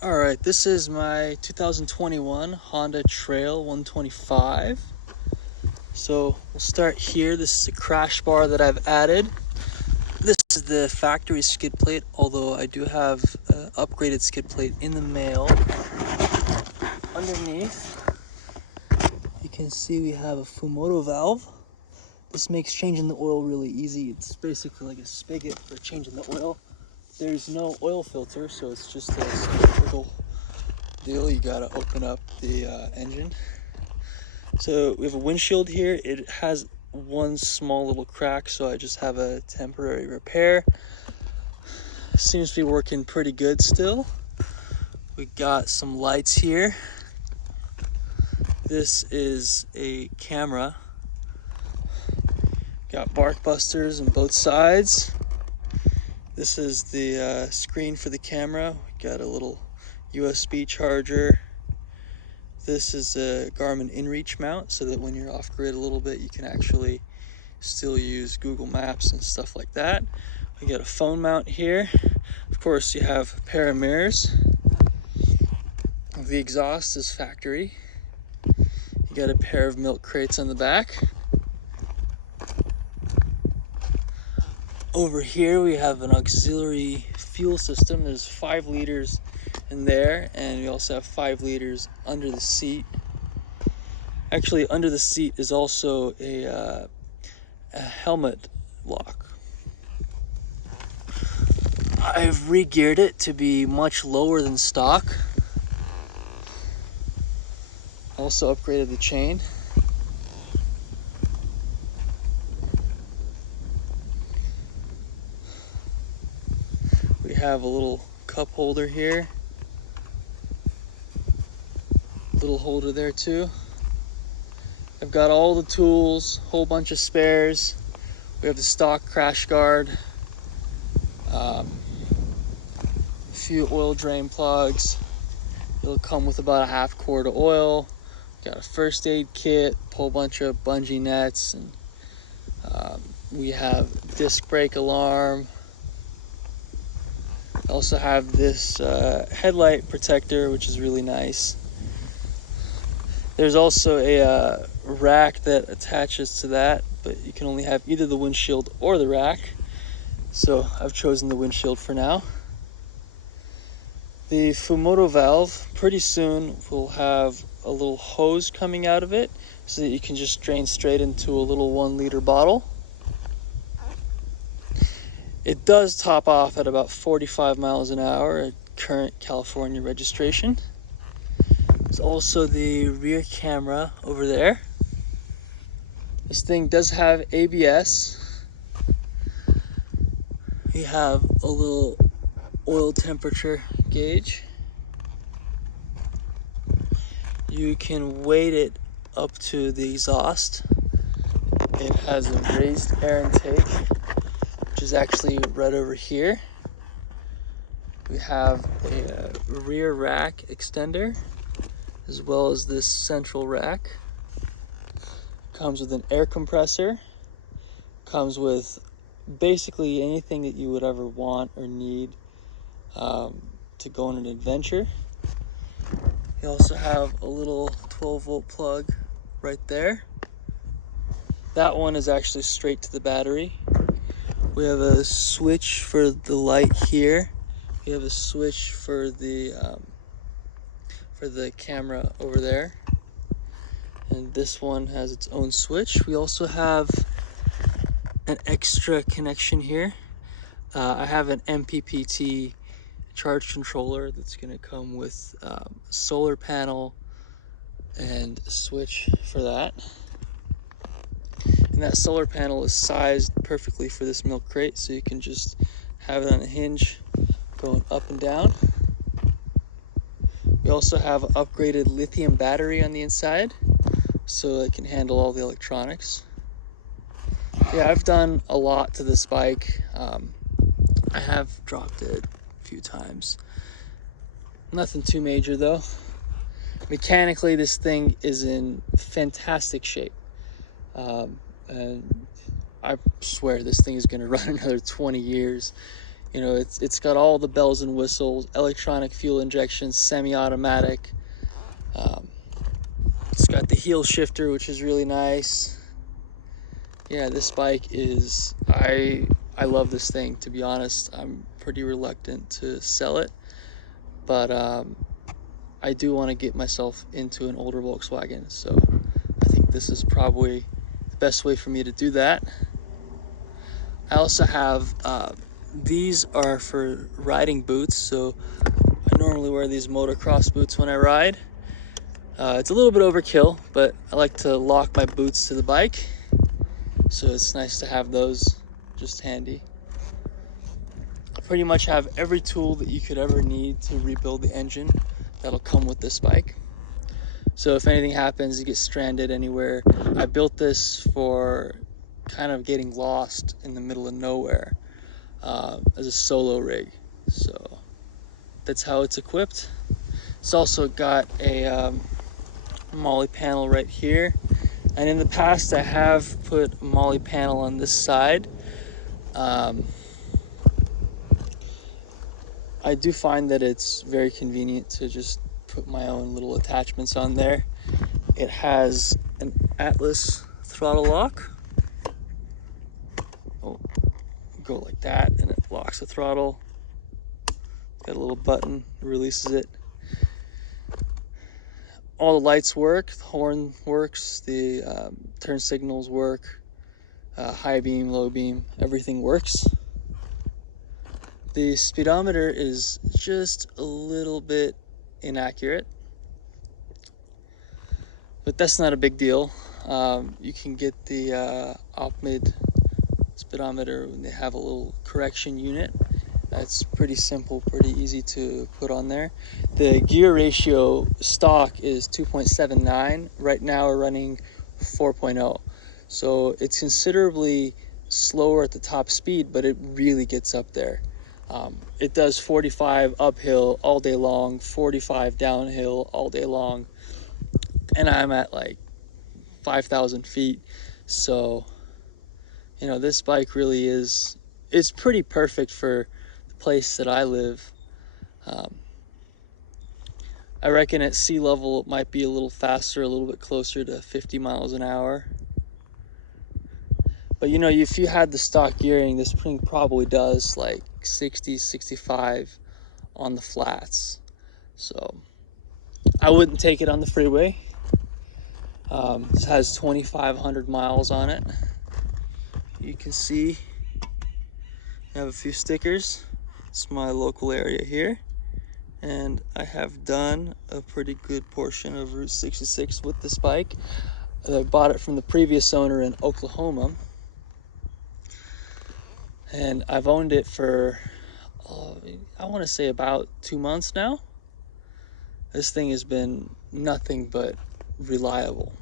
Alright, this is my 2021 Honda Trail 125. So we'll start here. This is a crash bar that I've added. This is the factory skid plate, although I do have an upgraded skid plate in the mail. Underneath, you can see we have a fumoto valve. This makes changing the oil really easy. It's basically like a spigot for changing the oil. There's no oil filter, so it's just a little deal. You gotta open up the engine. So we have a windshield here. It has one small little crack, so I just have a temporary repair. Seems to be working pretty good still. We got some lights here. This is a camera. Got bark busters on both sides. This is the screen for the camera. We got a little USB charger. This is a Garmin InReach mount, so that when you're off grid a little bit, you can actually still use Google Maps and stuff like that. We got a phone mount here. Of course, you have a pair of mirrors. The exhaust is factory. You got a pair of milk crates on the back. Over here we have an auxiliary fuel system. There's 5 liters in there, and we also have 5 liters under the seat. Actually, under the seat is also a helmet lock. I've re-geared it to be much lower than stock. Also upgraded the chain. We have a little cup holder here. Little holder there too. I've got all the tools, whole bunch of spares. We have the stock crash guard, a few oil drain plugs. It'll come with about a half quart of oil. Got a first aid kit, a whole bunch of bungee nets, and we have disc brake alarm. I also have this headlight protector, which is really nice. There's also a rack that attaches to that, but you can only have either the windshield or the rack. So I've chosen the windshield for now. The fumoto valve, pretty soon we'll have a little hose coming out of it so that you can just drain straight into a little 1-liter bottle. It does top off at about 45 miles an hour at current California registration. There's also the rear camera over there. This thing does have ABS. We have a little oil temperature gauge. You can weight it up to the exhaust. It has a raised air intake, which is actually right over here. We have a rear rack extender, as well as this central rack. Comes with an air compressor. Comes with basically anything that you would ever want or need to go on an adventure. You also have a little 12-volt plug right there. That one is actually straight to the battery. We have a switch for the light here. We have a switch for the camera over there. And this one has its own switch. We also have an extra connection here. I have an MPPT charge controller that's going to come with a solar panel and a switch for that. And that solar panel is sized perfectly for this milk crate, so you can just have it on a hinge going up and down. We also have an upgraded lithium battery on the inside, so it can handle all the electronics. Yeah, I've done a lot to this bike. I have dropped it a few times. Nothing too major though. Mechanically, this thing is in fantastic shape. And I swear this thing is going to run another 20 years. You know, it's got all the bells and whistles, electronic fuel injection, semi-automatic. It's got the heel shifter, which is really nice. Yeah, this bike is, I love this thing, to be honest. I'm pretty reluctant to sell it, but I do want to get myself into an older Volkswagen, so I think this is probably the best way for me to do that. I also have, these are for riding boots, so I normally wear these motocross boots when I ride. It's a little bit overkill, but I like to lock my boots to the bike, so it's nice to have those just handy. I pretty much have every tool that you could ever need to rebuild the engine that'll come with this bike. So if anything happens, you get stranded anywhere, I built this for kind of getting lost in the middle of nowhere as a solo rig. So that's how it's equipped. It's also got a molly panel right here, and in the past I have put a molly panel on this side. I do find that it's very convenient to just put my own little attachments on there. It has an Atlas throttle lock. Oh, go like that and it locks the throttle. Got a little button that releases it. All the lights work, the horn works, the turn signals work, high beam, low beam, everything works. The speedometer is just a little bit inaccurate, but that's not a big deal. You can get the op-mid speedometer when they have a little correction unit. That's pretty simple, pretty easy to put on there. The gear ratio stock is 2.79. Right now we're running 4.0. So it's considerably slower at the top speed, but it really gets up there. It does 45 uphill all day long, 45 downhill all day long, and I'm at like 5,000 feet. So, you know, this bike really is, it's pretty perfect for the place that I live. I reckon at sea level it might be a little faster, a little bit closer to 50 miles an hour. But you know, if you had the stock gearing, this thing probably does like 60, 65 on the flats. So I wouldn't take it on the freeway. This has 2,500 miles on it. You can see I have a few stickers. It's my local area here, and I have done a pretty good portion of Route 66 with this bike. I bought it from the previous owner in Oklahoma, and I've owned it for I want to say about 2 months now. This thing has been nothing but reliable.